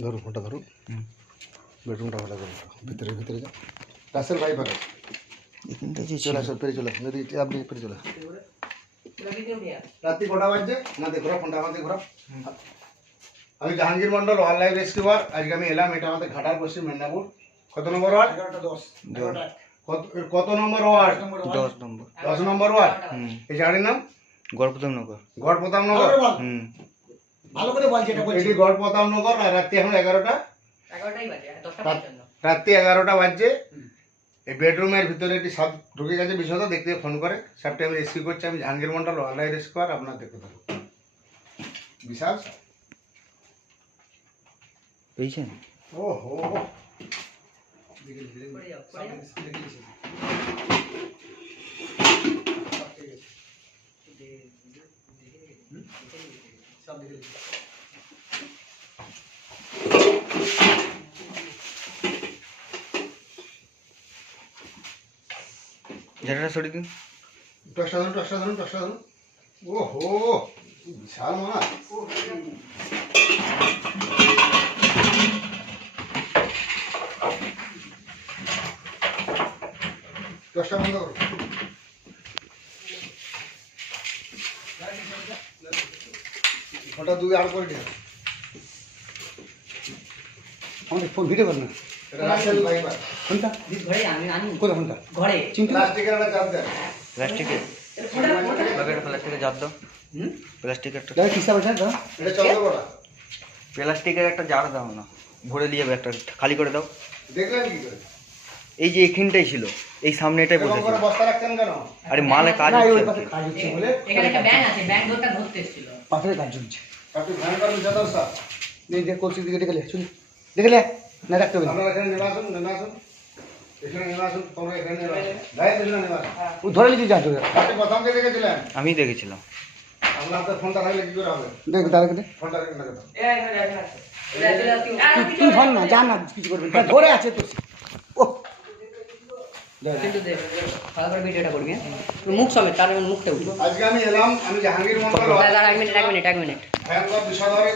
ধরুন ফোনটা ধরুন বেডরুমটা ভালো করুন ভিতরে ভিতরে যাও রাসেল ভাই পারে এখানটা যে চলে আসো পেরে চলে আসুন যদি আপনি পেরে চলে আসুন রাত্রি কটা বাজছে আমাদের ঘোরা ফোনটা আমাদের ঘোরা আমি Jahangir Mondal wild life rescuer আজকে আমি এলাম এটা আমাদের ঘাটার পশ্চিম মেদিনীপুর কত নম্বর ওয়ার্ড কত কত নম্বর ওয়ার্ড দশ নম্বর দশ নম্বর ওয়ার্ড হুম এই জায়গাটির নাম গড়প্রথম নগর গড় প্রতাপনগর হুম ভালো করে বল যেটা বলছি এটি গড় প্রতাপনগর আর রাত্রি এখন এগারোটা। এগারোটাই বাজে দশটা রাত- পর্যন্ত রাত্রি এগারোটা বাজছে। এই বেডরুমের ভিতরে একটি সাপ ঢুকে গেছে বিশদ দেখতে ফোন করে। সাপটা আমি রেস্কিউ করছি আমি Jahangir Mondal wild life rescuer আপনার দেখতে থাকুন বিশাল। পেয়েছেন? ও হো করে যাও করে যাও যেটা সরিয়ে দিন টসটা ধরুন টসটা ধরুন টসটা ধরুন ও হো বিশাল মাছ টসটা বন্ধ করুন ওটা দুই আর করে দিন আমাদের ফোন ভিডিও কর না। রাসেল ভাইবার ফোনটা? ঘরে আমি আনি কোথায় ফোনটা? ঘরে। চিন্টু? প্লাস্টিকের একটা চাপ দেন। প্লাস্টিকে প্যাকেটে প্লাস্টিকের জার দাও। প্লাস্টিকের একটা দাদা কিসা বলছেন দাদা এটা চন্দ্রকোনা। প্লাস্টিকের একটা জার দাও না। ভরে দিয়ে যাবে একটা খালি করে দাও। দেখলেন কি করে? এই যে এখানটাই ছিল এই করে বস্তা রাখছেন কেন? আরে মালে কাজ না হচ্ছে। কাজ হচ্ছে বলে। এখানে একটা ব্যাংক আছে ব্যাংক ধরতে ধরতে এসেছিল। পাথরের কাজ চলছে। আপনি ভ্যান করুন যাদব স্যার নেই দেখ কলসি দিকে দেখে লে শুনি দেখে লে না রাখতে হবে। আপনারা এখানে নেমে আসুন নেমে আসুন। আমি দেখেছিলাম। আপনার আপনার ফোনটা থাকলে কি করে হবে? দেখ দাদাকে ফোনটা? তুই তুই ধর না যা না কিছু করবে ধরে আছে তো। কিন্তু দেখ ভালো করে ভিডিওটা করবি হ্যাঁ? মুখ সমেত তার মুখটা উঠবে। আজকে আমি এলাম আমি জাহাঙ্গীর মন্ডল এক মিনিট এক মিনিট এক মিনিট। ভয়ঙ্কর বিষধরে